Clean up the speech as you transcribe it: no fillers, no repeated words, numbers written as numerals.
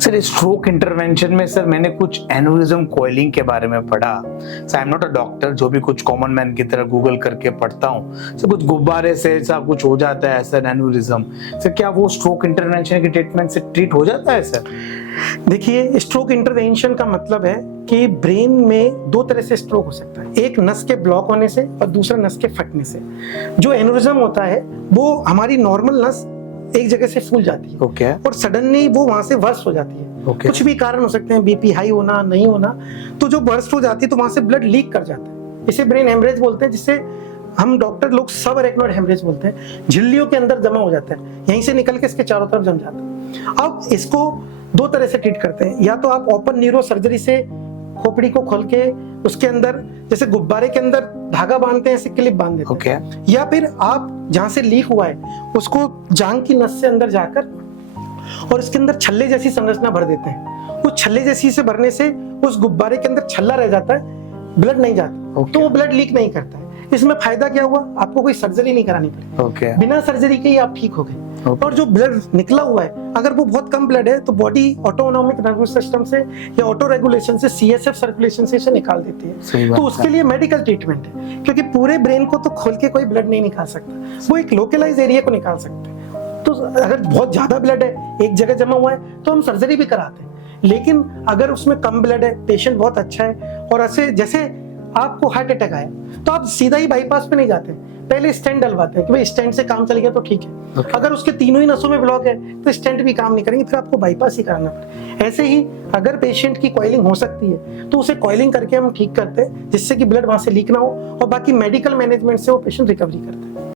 Sir stroke intervention में sir मैंने कुछ एन्युरिज्म कॉइलिंग के बारे में पढ़ा। Sir I am not a doctor, जो भी कुछ कॉमन मैन की तरह गूगल करके पढ़ता हूँ सर, कुछ गुब्बारे से ऐसा कुछ हो जाता है ऐसा एन्युरिज्म। सर क्या वो स्ट्रोक इंटरवेंशन के ट्रीटमेंट से ट्रीट हो जाता है सर? देखिए, स्ट्रोक इंटरवेंशन का मतलब है कि ब्रेन में दो तरह से स्ट्रोक हो सकता है, एक नस के ब्लॉक होने से और दूसरा नस के फटने से। जो एन्युरिज्म होता है वो हमारी नॉर्मल नस एक जगह से फूल जाती है ओके और सडनली वो वहां से बर्स्ट हो जाती है। कुछ भी कारण हो सकते हैं, बीपी हाई होना, नहीं होना, तो जो बर्स्ट हो जाती है तो वहां से ब्लड लीक कर जाता है। इसे ब्रेन हेमरेज बोलते हैं, जिससे हम डॉक्टर लोग सब अरेक्नोइड हेमरेज बोलते हैं। झिल्लियों के अंदर जमा हो जाता है, यहीं से निकल के इसके चारों तरफ जम जाता है। अब इसको दो तरह से ट्रीट करते हैं, या तो आप ओपन न्यूरो सर्जरी से खोपड़ी को खोल के उसके अंदर जैसे गुब्बारे के अंदर धागा बांधते हैं ऐसे क्लिप बांध देते हैं, या फिर आप जहां से लीक हुआ है उसको जांग की नस से अंदर जाकर और उसके अंदर छल्ले जैसी संरचना भर देते हैं। उस छल्ले जैसी से भरने से उस गुब्बारे के अंदर छल्ला रह जाता है, ब्लड नहीं जाता, तो वो ब्लड लीक नहीं करता है। इसमें फायदा क्या हुआ, आपको कोई सर्जरी नहीं करानी पड़ी, बिना सर्जरी के ही आप ठीक हो गए। और जो ब्लड निकला हुआ है, अगर वो बहुत कम ब्लड है तो बॉडी ऑटोनॉमिक नर्वस सिस्टम से या ऑटो रेगुलेशन से सीएसएफ सर्कुलेशन से इसे निकाल देती है। तो उसके लिए मेडिकल ट्रीटमेंट है, क्योंकि पूरे ब्रेन को तो खोल के कोई ब्लड नहीं निकाल सकता, वो एक लोकलाइज एरिया को निकाल सकते हैं। तो अगर बहुत ज्यादा ब्लड है, एक जगह जमा हुआ है, तो हम सर्जरी भी कराते हैं। लेकिन अगर उसमें कम ब्लड है, पेशेंट बहुत अच्छा है और ऐसे जैसे आपको हार्ट अटैक आया तो आप सीधा ही बाईपास पे नहीं जाते, पहले स्टेंट डलवाते हैं कि भाई स्टेंट से काम चल गया तो ठीक है। अगर उसके तीनों ही नसों में ब्लॉक है तो स्टेंट भी काम नहीं करेंगे, फिर आपको बाईपास ही कराना पड़ेगा। ऐसे ही अगर पेशेंट की कॉइलिंग हो सकती है तो उसे कॉइलिंग करके हम ठीक करते हैं, जिससे कि ब्लड वहां से लीक ना हो और बाकी मेडिकल मैनेजमेंट से वो पेशेंट रिकवरी करते हैं।